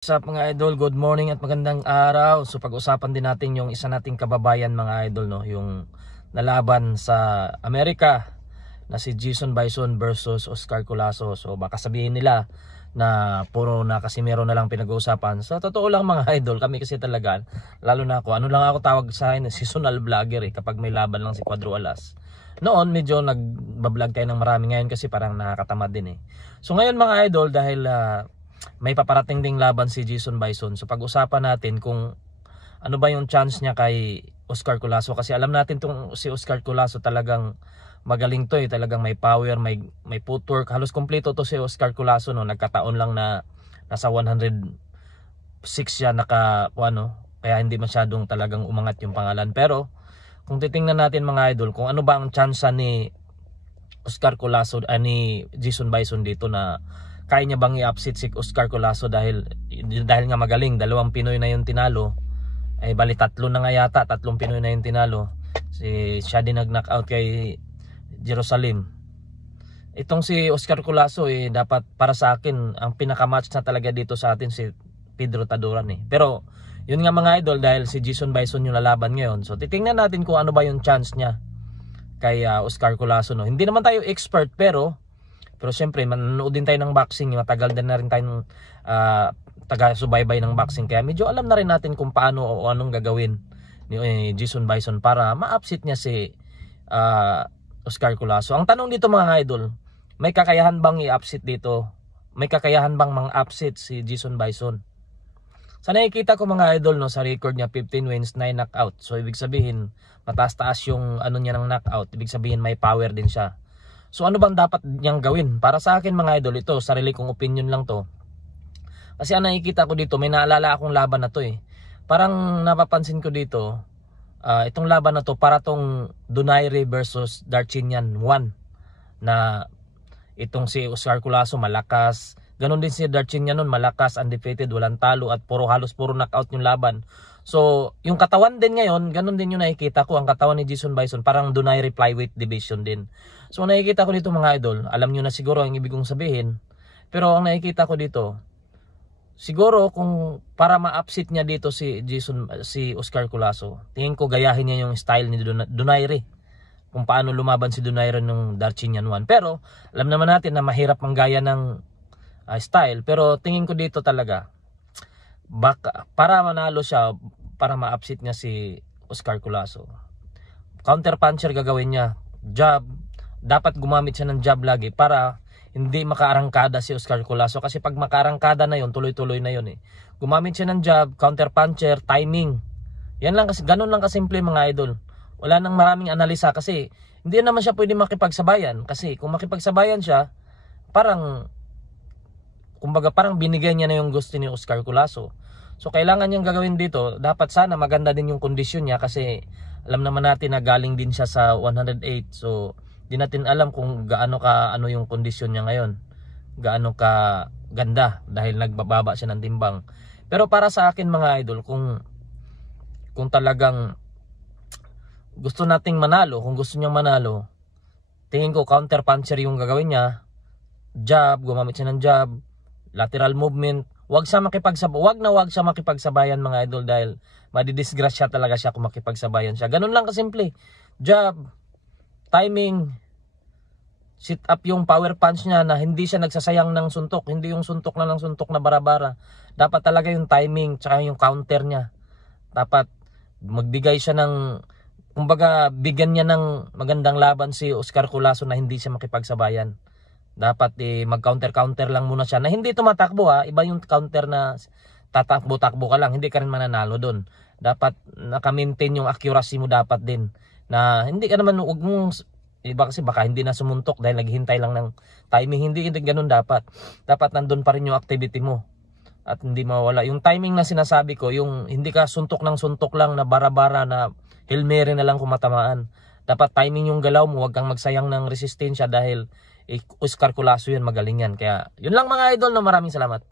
Sa mga idol, good morning at magandang araw. So pag-usapan din natin yung isa nating kababayan mga idol, no, yung nalaban sa Amerika na si Jason Bison versus Oscar Colasso. So baka sabihin nila na puro na Casimero na lang pinag-uusapan. Sa totoo lang mga idol, kami kasi talaga, lalo na ako, ano lang ako tawag sa akin, seasonal vlogger kapag may laban lang si Cuadro Alas. Noon medyo nagbablog tayo ng marami, ngayon kasi parang nakakatamad din So ngayon mga idol, dahil may paparating ding laban si Jason Bison. So pag-usapan natin kung ano ba yung chance niya kay Oscar Colasso, kasi alam natin tong si Oscar Colasso talagang magaling to talagang may power, may footwork, halos kompleto to si Oscar Colasso, no. Nagkataon lang na nasa 106 siya kaya hindi masyadong talagang umangat yung pangalan. Pero kung titingnan natin mga idol kung ano ba ang chance ni Oscar Colasso ni Jason Bison dito, na kaya niya bang i-upset si Oscar Colasso dahil nga magaling. Dalawang Pinoy na yung tinalo, bali tatlong Pinoy na yung tinalo. Siya din nag-knockout kay Jerusalem. Itong si Oscar Colasso dapat para sa akin ang pinaka-match na talaga dito sa atin si Pedro Taduran Pero yun nga mga idol, dahil si Jason Bison yung lalaban ngayon, so titingnan natin kung ano ba yung chance niya kay Oscar Colasso, no. Hindi naman tayo expert, pero syempre manonood din tayo ng boxing, matagal din na rin tayong taga-subaybay ng boxing, kaya medyo alam na rin natin kung paano o anong gagawin ni Jason Bison para ma-upset niya si Oscar Colasso. Ang tanong dito mga idol, may kakayahan bang i-upset dito? May kakayahan bang mang-upset si Jason Bison? Sa nakikita ko mga idol, no, sa record niya 15 wins, 9 knockout. So ibig sabihin mataas-taas yung ano niya ng knockout, ibig sabihin may power din siya. So ano bang dapat niyang gawin? Para sa akin mga idol, ito sarili kong opinion lang to. Kasi ang nakikita ko dito, may naalala akong laban na to Parang napapansin ko dito, itong laban na to para tong Donaire versus Darchinyan 1, na itong si Oscar Colasso malakas, ganon din si Darchinyan nun, malakas, undefeated, walang talo, at halos puro knockout yung laban. So yung katawan din ngayon, ganon din yung nakikita ko. Ang katawan ni Jason Bison parang Donaire flyweight division din. So nakikita ko dito mga idol, alam nyo na siguro ang ibig kong sabihin, pero ang nakikita ko dito, siguro kung para ma-upset niya dito si Oscar Colasso, tingin ko gayahin niya yung style ni Donaire, kung paano lumaban si Donaire nung Darchinyan 1. Pero alam naman natin na mahirap manggaya ng style, pero tingin ko dito talaga baka para manalo siya, para ma-upset niya si Oscar Colasso, counter puncher gagawin niya, jab, dapat gumamit siya ng jab lagi para hindi makaarangkada si Oscar Colasso, kasi pag makaarangkada na yun, tuloy-tuloy na yun Gumamit siya ng jab, counter puncher, timing. Yan lang kasi, ganun lang kasimple mga idol. Wala nang maraming analisa, kasi hindi naman siya pwede makipagsabayan, kasi kung makipagsabayan siya, kumbaga parang binigyan niya na yung gusto ni Oscar Colasso. So kailangan niyang gagawin dito, dapat sana maganda din yung kondisyon niya, kasi alam naman natin na galing din siya sa 108. So di natin alam kung gaano yung kondisyon niya ngayon, gaano ka ganda, dahil nagbababa siya ng timbang. Pero para sa akin mga idol, kung talagang gusto nating manalo, kung gusto niya manalo, tingin ko counter puncher yung gagawin niya, jab, gumamit siya ng jab, lateral movement. Wag siya makipagsabayan mga idol, dahil madidisgrasya talaga siya kung makipagsabayan siya. Ganun lang kasimple. Jab, timing, sit up yung power punch niya, na hindi siya nagsasayang ng suntok. Hindi yung suntok na lang suntok na bara-bara. Dapat talaga yung timing, tsaka yung counter niya. Dapat magbigay siya ng, kumbaga bigyan niya ng magandang laban si Oscar Colasso na hindi siya makipagsabayan. Dapat mag-counter lang muna siya, na hindi tumatakbo iba yung counter na tatakbo-takbo ka lang, hindi ka rin mananalo doon. Dapat naka-maintain yung accuracy mo dapat din, na hindi ka naman, huwag mong iba, kasi baka hindi na sumuntok dahil naghihintay lang ng timing. Hindi ganun dapat nandun pa rin yung activity mo, at hindi mawala yung timing na sinasabi ko, yung hindi ka suntok lang na bara-bara, na Hail Mary na lang kung matamaan. Dapat timing yung galaw mo, huwag kang magsayang ng resistensya, dahil Oscar Colasso yan, magaling yan. Kaya yun lang mga idol, no, maraming salamat.